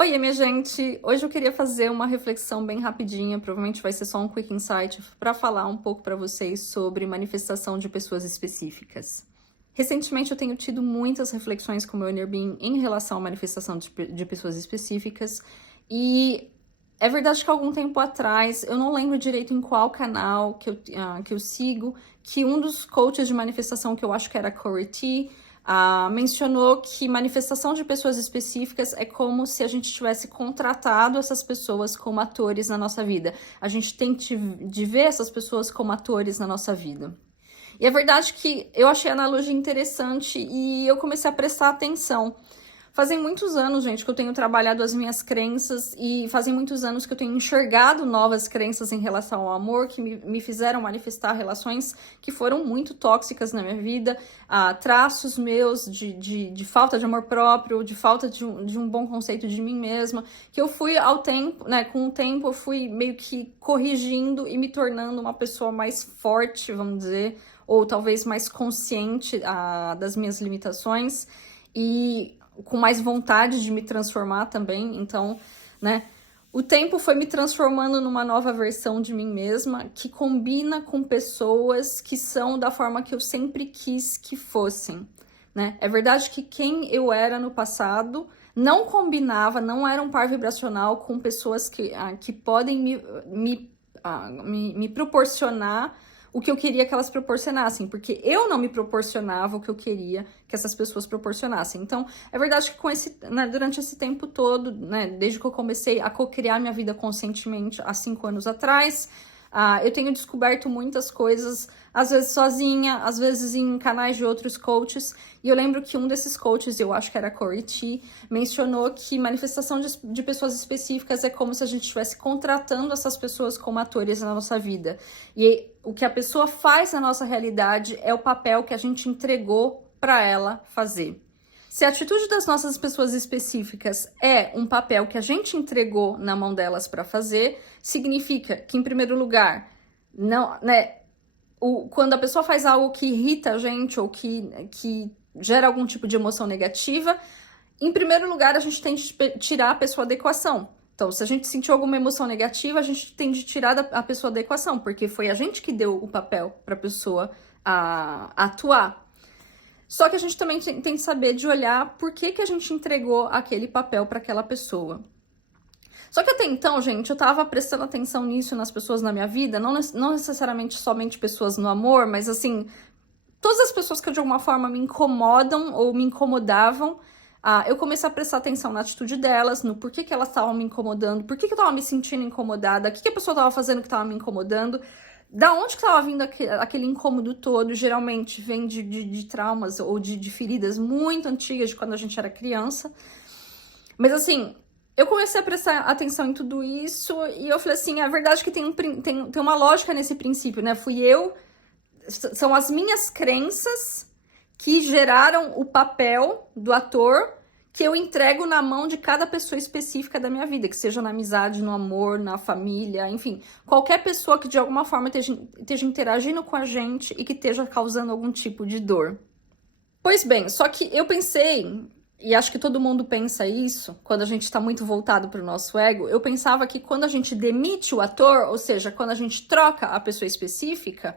Oi, minha gente! Hoje eu queria fazer uma reflexão bem rapidinha, provavelmente vai ser só um quick insight, para falar um pouco para vocês sobre manifestação de pessoas específicas. Recentemente eu tenho tido muitas reflexões com o meu inner being em relação à manifestação de pessoas específicas, e é verdade que há algum tempo atrás, eu não lembro direito em qual canal que eu sigo, que um dos coaches de manifestação, que eu acho que era Corey T, mencionou que manifestação de pessoas específicas é como se a gente tivesse contratado essas pessoas como atores na nossa vida. A gente tem de ver essas pessoas como atores na nossa vida. E é verdade que eu achei a analogia interessante e eu comecei a prestar atenção. Fazem muitos anos, gente, que eu tenho trabalhado as minhas crenças e fazem muitos anos que eu tenho enxergado novas crenças em relação ao amor que me fizeram manifestar relações que foram muito tóxicas na minha vida, traços meus de falta de amor próprio, de falta de um bom conceito de mim mesma, que eu fui ao tempo, né, com o tempo eu fui meio que corrigindo e me tornando uma pessoa mais forte, vamos dizer, ou talvez mais consciente das minhas limitações e com mais vontade de me transformar também. Então, né, o tempo foi me transformando numa nova versão de mim mesma, que combina com pessoas que são da forma que eu sempre quis que fossem, né? É verdade que quem eu era no passado não combinava, não era um par vibracional com pessoas que podem me proporcionar o que eu queria que elas proporcionassem, porque eu não me proporcionava o que eu queria que essas pessoas proporcionassem. Então, é verdade que durante esse tempo todo, né, desde que eu comecei a co-criar minha vida conscientemente há 5 anos atrás, eu tenho descoberto muitas coisas, às vezes sozinha, às vezes em canais de outros coaches, e eu lembro que um desses coaches, eu acho que era Corey T, mencionou que manifestação de pessoas específicas é como se a gente estivesse contratando essas pessoas como atores na nossa vida. E o que a pessoa faz na nossa realidade é o papel que a gente entregou para ela fazer. Se a atitude das nossas pessoas específicas é um papel que a gente entregou na mão delas para fazer, significa que, em primeiro lugar, não, né, quando a pessoa faz algo que irrita a gente ou que gera algum tipo de emoção negativa, em primeiro lugar, a gente tem de tirar a pessoa da equação. Então, se a gente sentiu alguma emoção negativa, a gente tem de tirar a pessoa da equação, porque foi a gente que deu o papel para a pessoa atuar. Só que a gente também tem de saber de olhar por que a gente entregou aquele papel para aquela pessoa. Só que até então, gente, eu tava prestando atenção nisso nas pessoas na minha vida, não necessariamente somente pessoas no amor, mas assim, todas as pessoas que de alguma forma me incomodam ou me incomodavam, eu comecei a prestar atenção na atitude delas, no porquê que elas estavam me incomodando, por que eu tava me sentindo incomodada, o que a pessoa tava fazendo que tava me incomodando. Da onde que tava vindo aquele incômodo todo? Geralmente vem de traumas ou de feridas muito antigas de quando a gente era criança. Mas assim, eu comecei a prestar atenção em tudo isso e eu falei assim, é verdade que tem uma lógica nesse princípio, né? São as minhas crenças que geraram o papel do ator que eu entrego na mão de cada pessoa específica da minha vida, que seja na amizade, no amor, na família, enfim, qualquer pessoa que de alguma forma esteja interagindo com a gente e que esteja causando algum tipo de dor. Pois bem, só que eu pensei, e acho que todo mundo pensa isso, quando a gente está muito voltado para o nosso ego, eu pensava que quando a gente demite o ator, ou seja, quando a gente troca a pessoa específica,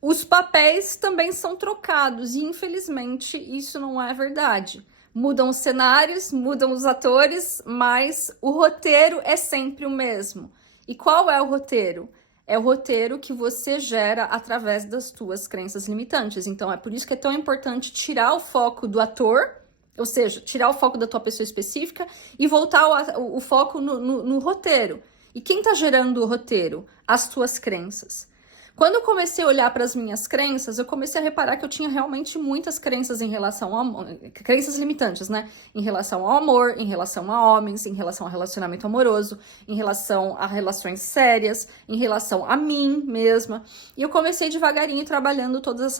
os papéis também são trocados e, infelizmente, isso não é verdade. Mudam os cenários, mudam os atores, mas o roteiro é sempre o mesmo. E qual é o roteiro? É o roteiro que você gera através das tuas crenças limitantes. Então, é por isso que é tão importante tirar o foco do ator, ou seja, tirar o foco da tua pessoa específica e voltar o foco no roteiro. E quem está gerando o roteiro? As tuas crenças. Quando eu comecei a olhar para as minhas crenças, eu comecei a reparar que eu tinha realmente muitas crenças em relação ao amor, crenças limitantes, né? Em relação ao amor, em relação a homens, em relação ao relacionamento amoroso, em relação a relações sérias, em relação a mim mesma. E eu comecei devagarinho trabalhando todas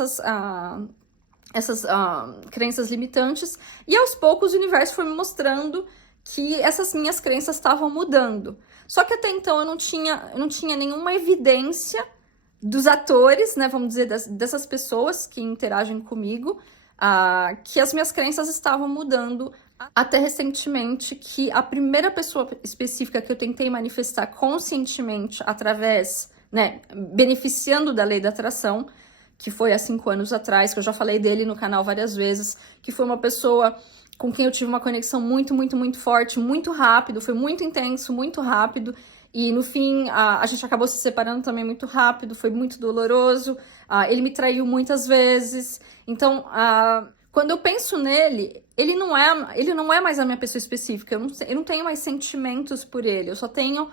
essas crenças limitantes, e aos poucos o universo foi me mostrando que essas minhas crenças estavam mudando. Só que até então eu não tinha nenhuma evidência dos atores, né, vamos dizer, dessas pessoas que interagem comigo, que as minhas crenças estavam mudando Até recentemente, que a primeira pessoa específica que eu tentei manifestar conscientemente através, né, beneficiando da lei da atração, que foi há 5 anos atrás, que eu já falei dele no canal várias vezes, que foi uma pessoa com quem eu tive uma conexão muito, muito, muito forte, muito rápido, foi muito intenso, muito rápido, e no fim a gente acabou se separando também muito rápido, foi muito doloroso, ele me traiu muitas vezes, então quando eu penso nele, ele não é mais a minha pessoa específica, eu não tenho mais sentimentos por ele, eu só tenho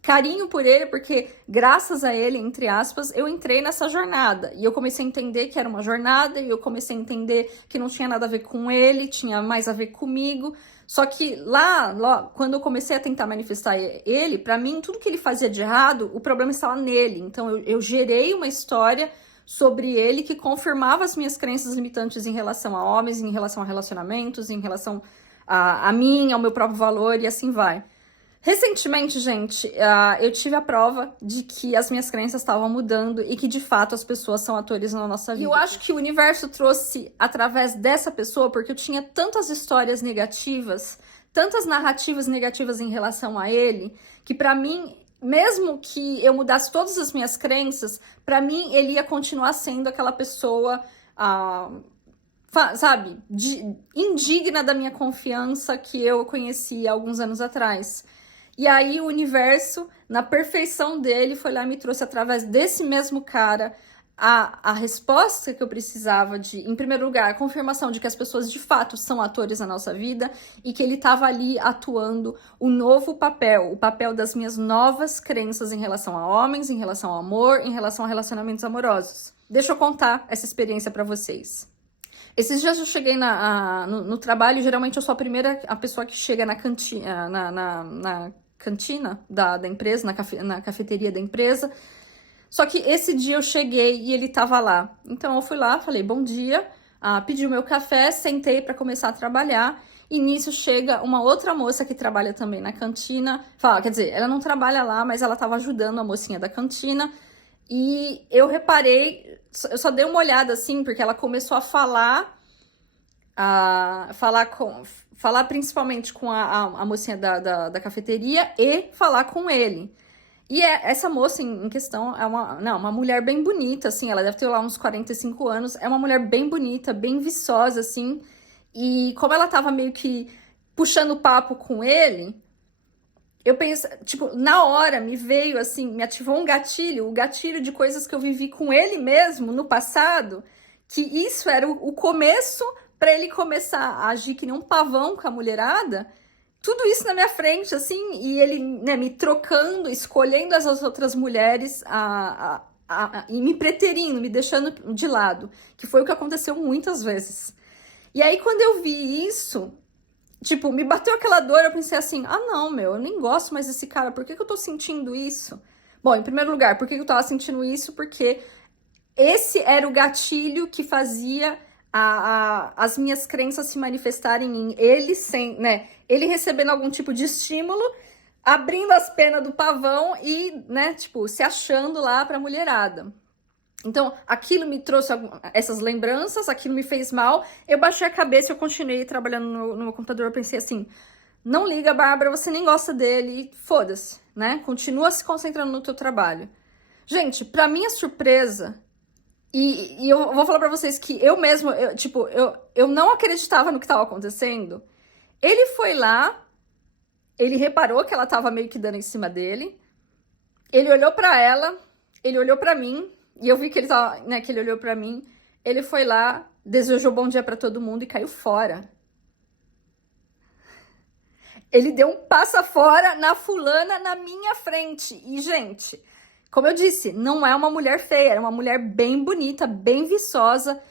carinho por ele, porque graças a ele, entre aspas, eu entrei nessa jornada. E eu comecei a entender que era uma jornada, e eu comecei a entender que não tinha nada a ver com ele, tinha mais a ver comigo. Só que lá quando eu comecei a tentar manifestar ele, pra mim, tudo que ele fazia de errado, o problema estava nele. Então eu gerei uma história sobre ele que confirmava as minhas crenças limitantes em relação a homens, em relação a relacionamentos, em relação a mim, ao meu próprio valor, e assim vai. Recentemente, gente, eu tive a prova de que as minhas crenças estavam mudando e que, de fato, as pessoas são atores na nossa vida. E eu acho que o universo trouxe através dessa pessoa, porque eu tinha tantas histórias negativas, tantas narrativas negativas em relação a ele, que pra mim, mesmo que eu mudasse todas as minhas crenças, pra mim ele ia continuar sendo aquela pessoa, sabe, indigna da minha confiança que eu conheci há alguns anos atrás. E aí o universo, na perfeição dele, foi lá e me trouxe através desse mesmo cara a resposta que eu precisava de, em primeiro lugar, a confirmação de que as pessoas de fato são atores na nossa vida e que ele estava ali atuando o novo papel, o papel das minhas novas crenças em relação a homens, em relação ao amor, em relação a relacionamentos amorosos. Deixa eu contar essa experiência para vocês. Esses dias eu cheguei no trabalho, geralmente eu sou a pessoa que chega na cantina, na cantina da empresa, na cafeteria da empresa. Só que esse dia eu cheguei e ele tava lá. Então eu fui lá, falei bom dia, pedi o meu café, sentei para começar a trabalhar. E nisso chega uma outra moça que trabalha também na cantina. Quer dizer, ela não trabalha lá, mas ela tava ajudando a mocinha da cantina. E eu reparei, eu só dei uma olhada assim, porque ela começou a falar principalmente com a mocinha da cafeteria e falar com ele. E essa moça em questão é uma mulher bem bonita, assim, ela deve ter lá uns 45 anos, é uma mulher bem bonita, bem viçosa, assim, e como ela tava meio que puxando papo com ele, eu pensei, tipo, na hora me veio, assim, me ativou um gatilho, o gatilho de coisas que eu vivi com ele mesmo no passado, que isso era o começo para ele começar a agir que nem um pavão com a mulherada, tudo isso na minha frente, assim, e ele, né, me trocando, escolhendo as outras mulheres e me preterindo, me deixando de lado, que foi o que aconteceu muitas vezes. E aí, quando eu vi isso, tipo, me bateu aquela dor, eu pensei assim, não, eu nem gosto mais desse cara, por que eu tô sentindo isso? Bom, em primeiro lugar, por que eu tava sentindo isso? Porque esse era o gatilho que fazia as minhas crenças se manifestarem em ele, né, ele recebendo algum tipo de estímulo, abrindo as penas do pavão e, né, tipo, se achando lá pra mulherada. Então, aquilo me trouxe essas lembranças, aquilo me fez mal, eu baixei a cabeça e eu continuei trabalhando no meu computador, eu pensei assim, não liga, Bárbara, você nem gosta dele, foda-se, né, continua se concentrando no teu trabalho. Gente, pra minha surpresa, e eu vou falar pra vocês que eu mesma, eu não acreditava no que tava acontecendo. Ele foi lá, ele reparou que ela tava meio que dando em cima dele, ele olhou pra ela, ele olhou pra mim, e eu vi que ele tava, né, que ele olhou pra mim, ele foi lá, desejou bom dia pra todo mundo e caiu fora. Ele deu um passa fora na fulana na minha frente. E, gente, como eu disse, não é uma mulher feia, era uma mulher bem bonita, bem viçosa,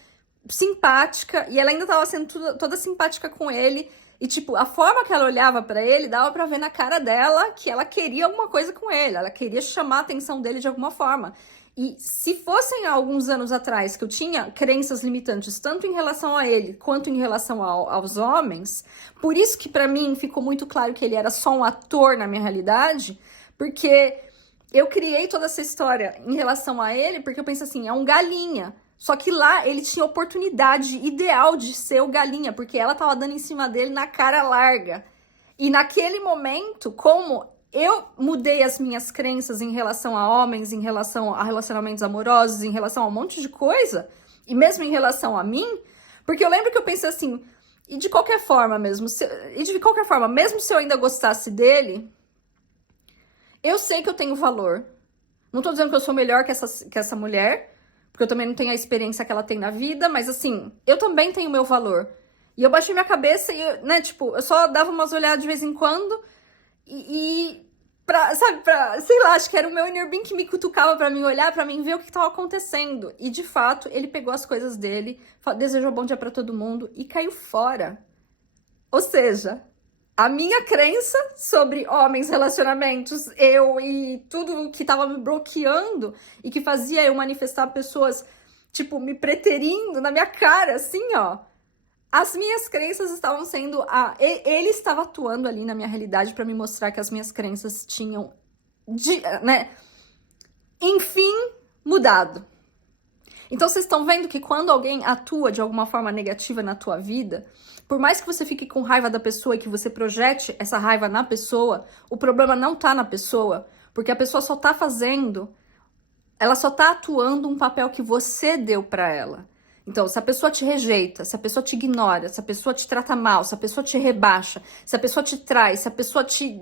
simpática, e ela ainda tava sendo toda simpática com ele. E, tipo, a forma que ela olhava pra ele, dava pra ver na cara dela que ela queria alguma coisa com ele, ela queria chamar a atenção dele de alguma forma. E se fossem alguns anos atrás que eu tinha crenças limitantes, tanto em relação a ele, quanto em relação aos homens, por isso que pra mim ficou muito claro que ele era só um ator na minha realidade, porque eu criei toda essa história em relação a ele, porque eu penso assim, é um galinha, Só que lá ele tinha oportunidade ideal de ser o galinha, porque ela tava dando em cima dele na cara larga. E naquele momento, como eu mudei as minhas crenças em relação a homens, em relação a relacionamentos amorosos, em relação a um monte de coisa, e mesmo em relação a mim, porque eu lembro que eu pensei assim, e de qualquer forma mesmo, mesmo se eu ainda gostasse dele, eu sei que eu tenho valor. Não tô dizendo que eu sou melhor que essa mulher, porque eu também não tenho a experiência que ela tem na vida, mas assim, eu também tenho meu valor. E eu baixei minha cabeça e, né, tipo, eu só dava umas olhadas de vez em quando sei lá, acho que era o meu inner being que me cutucava pra mim olhar, pra mim ver o que tava acontecendo. E, de fato, ele pegou as coisas dele, desejou bom dia pra todo mundo e caiu fora. Ou seja, a minha crença sobre homens, relacionamentos, eu e tudo que tava me bloqueando e que fazia eu manifestar pessoas, tipo, me preterindo na minha cara, assim, ó. As minhas crenças estavam sendo... Ele estava atuando ali na minha realidade para me mostrar que as minhas crenças tinham, né, enfim, mudado. Então, vocês estão vendo que quando alguém atua de alguma forma negativa na tua vida, por mais que você fique com raiva da pessoa e que você projete essa raiva na pessoa, o problema não tá na pessoa, porque a pessoa só tá fazendo... Ela só tá atuando um papel que você deu para ela. Então, se a pessoa te rejeita, se a pessoa te ignora, se a pessoa te trata mal, se a pessoa te rebaixa, se a pessoa te trai, se a pessoa te...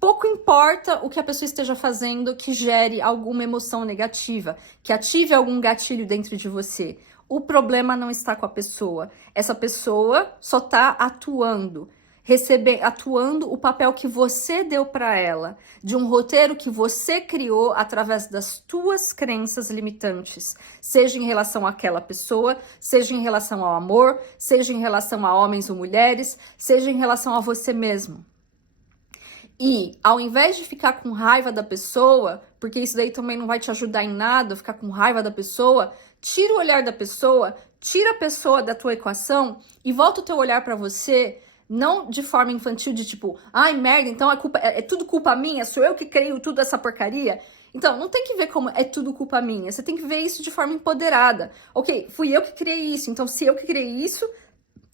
Pouco importa o que a pessoa esteja fazendo que gere alguma emoção negativa, que ative algum gatilho dentro de você. O problema não está com a pessoa. Essa pessoa só está atuando. Atuando o papel que você deu para ela, de um roteiro que você criou através das tuas crenças limitantes, seja em relação àquela pessoa, seja em relação ao amor, seja em relação a homens ou mulheres, seja em relação a você mesmo. E ao invés de ficar com raiva da pessoa, porque isso daí também não vai te ajudar em nada, ficar com raiva da pessoa, tira o olhar da pessoa, tira a pessoa da tua equação e volta o teu olhar para você. Não de forma infantil, de tipo, ai merda, então é tudo culpa minha, sou eu que creio tudo essa porcaria. Então, não tem que ver como é tudo culpa minha, você tem que ver isso de forma empoderada. Ok, fui eu que criei isso, então se eu que criei isso,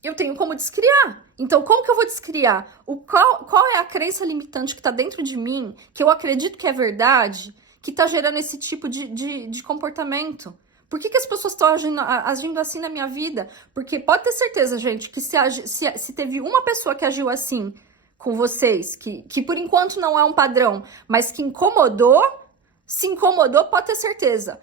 eu tenho como descriar. Então, como que eu vou descriar? Qual é a crença limitante que tá dentro de mim, que eu acredito que é verdade, que tá gerando esse tipo de comportamento? Por que as pessoas estão agindo assim na minha vida? Porque pode ter certeza, gente, que se teve uma pessoa que agiu assim com vocês, que por enquanto não é um padrão, mas que se incomodou, pode ter certeza.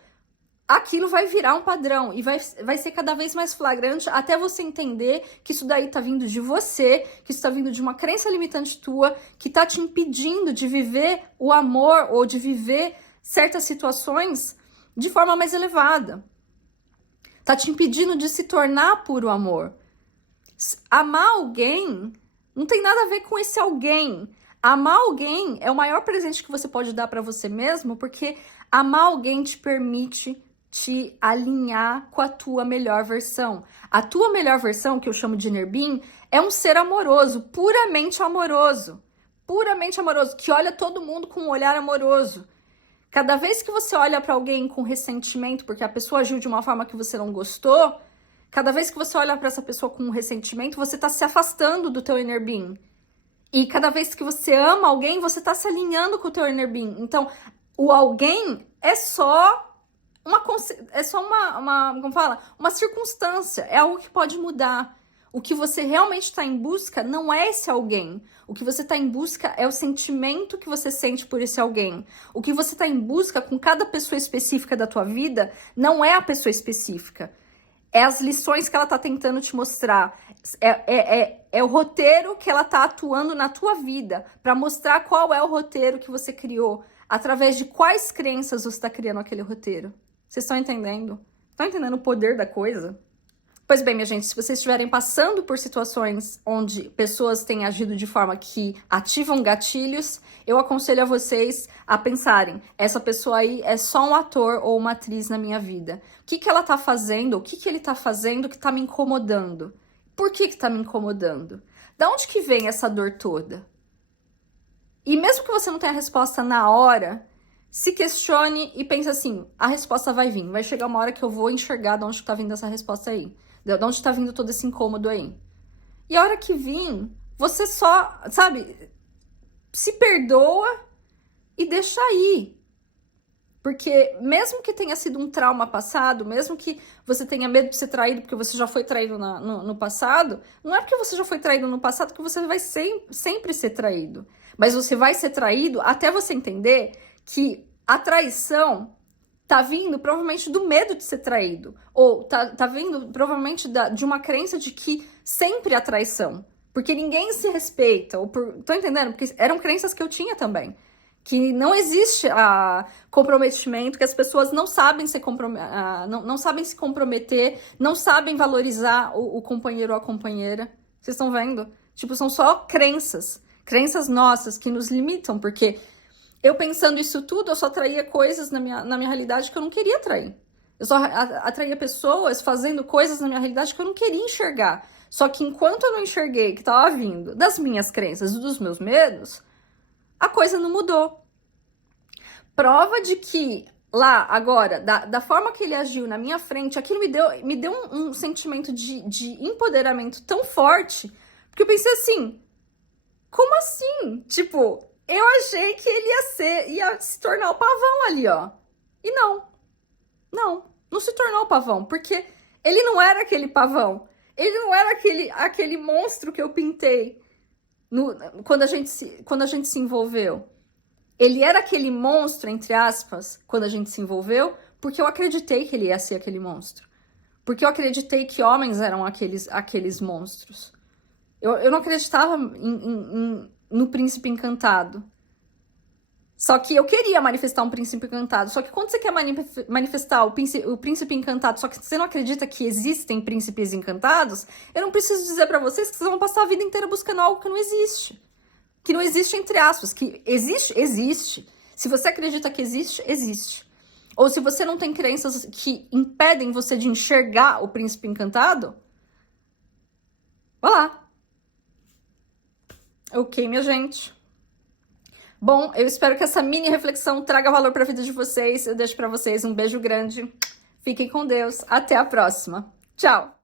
Aquilo vai virar um padrão e vai ser cada vez mais flagrante até você entender que isso daí tá vindo de você, que isso tá vindo de uma crença limitante tua, que tá te impedindo de viver o amor ou de viver certas situações de forma mais elevada. Tá te impedindo de se tornar puro amor. Amar alguém não tem nada a ver com esse alguém. Amar alguém é o maior presente que você pode dar para você mesmo, porque amar alguém te permite te alinhar com a tua melhor versão. A tua melhor versão, que eu chamo de inner being, é um ser amoroso, puramente amoroso, que olha todo mundo com um olhar amoroso. Cada vez que você olha para alguém com ressentimento, porque a pessoa agiu de uma forma que você não gostou, cada vez que você olha para essa pessoa com ressentimento, você está se afastando do teu inner being. E cada vez que você ama alguém, você está se alinhando com o teu inner being. Então, o alguém é só uma circunstância, é algo que pode mudar. O que você realmente está em busca não é esse alguém. O que você está em busca é o sentimento que você sente por esse alguém. O que você está em busca com cada pessoa específica da tua vida não é a pessoa específica. É as lições que ela está tentando te mostrar. É o roteiro que ela está atuando na tua vida para mostrar qual é o roteiro que você criou. Através de quais crenças você está criando aquele roteiro. Vocês estão entendendo? Estão entendendo o poder da coisa? Pois bem, minha gente, se vocês estiverem passando por situações onde pessoas têm agido de forma que ativam gatilhos, eu aconselho a vocês a pensarem, essa pessoa aí é só um ator ou uma atriz na minha vida. O que ela tá fazendo, o que ele tá fazendo que tá me incomodando? Por que tá me incomodando? Da onde que vem essa dor toda? E mesmo que você não tenha a resposta na hora, se questione e pense assim, a resposta vai vir. Vai chegar uma hora que eu vou enxergar de onde tá vindo essa resposta aí. De onde tá vindo todo esse incômodo aí. E a hora que vir, você só, sabe, se perdoa e deixa aí. Porque mesmo que tenha sido um trauma passado, mesmo que você tenha medo de ser traído porque você já foi traído no passado, não é porque você já foi traído no passado que você vai sempre ser traído. Mas você vai ser traído até você entender que a traição tá vindo provavelmente do medo de ser traído. Ou tá vindo provavelmente de uma crença de que sempre há traição. Porque ninguém se respeita. Tô entendendo? Porque eram crenças que eu tinha também. Que não existe comprometimento, que as pessoas não sabem não sabem se comprometer, não sabem valorizar o companheiro ou a companheira. Vocês estão vendo? Tipo, são só crenças nossas que nos limitam, porque eu pensando isso tudo, eu só atraía coisas na minha realidade que eu não queria atrair. Eu só atraía pessoas fazendo coisas na minha realidade que eu não queria enxergar. Só que enquanto eu não enxerguei que estava vindo das minhas crenças e dos meus medos, a coisa não mudou. Prova de que lá, agora, da forma que ele agiu na minha frente, aquilo me deu um sentimento de empoderamento tão forte, porque eu pensei assim, como assim? Tipo, eu achei que ele ia se tornar o pavão ali, ó. E não se tornou o pavão, porque ele não era aquele pavão. Ele não era aquele monstro que eu pintei quando a gente se envolveu. Ele era aquele monstro, entre aspas, quando a gente se envolveu, porque eu acreditei que ele ia ser aquele monstro. Porque eu acreditei que homens eram aqueles monstros. Eu não acreditava no príncipe encantado. Só que eu queria manifestar um príncipe encantado. Só que quando você quer manifestar o príncipe encantado, só que você não acredita que existem príncipes encantados, eu não preciso dizer pra vocês que vocês vão passar a vida inteira buscando algo que não existe. Que não existe entre aspas. Que existe, existe. Se você acredita que existe, existe. Ou se você não tem crenças que impedem você de enxergar o príncipe encantado, vai lá. Ok, minha gente. Bom, eu espero que essa mini reflexão traga valor para a vida de vocês. Eu deixo para vocês um beijo grande. Fiquem com Deus. Até a próxima. Tchau!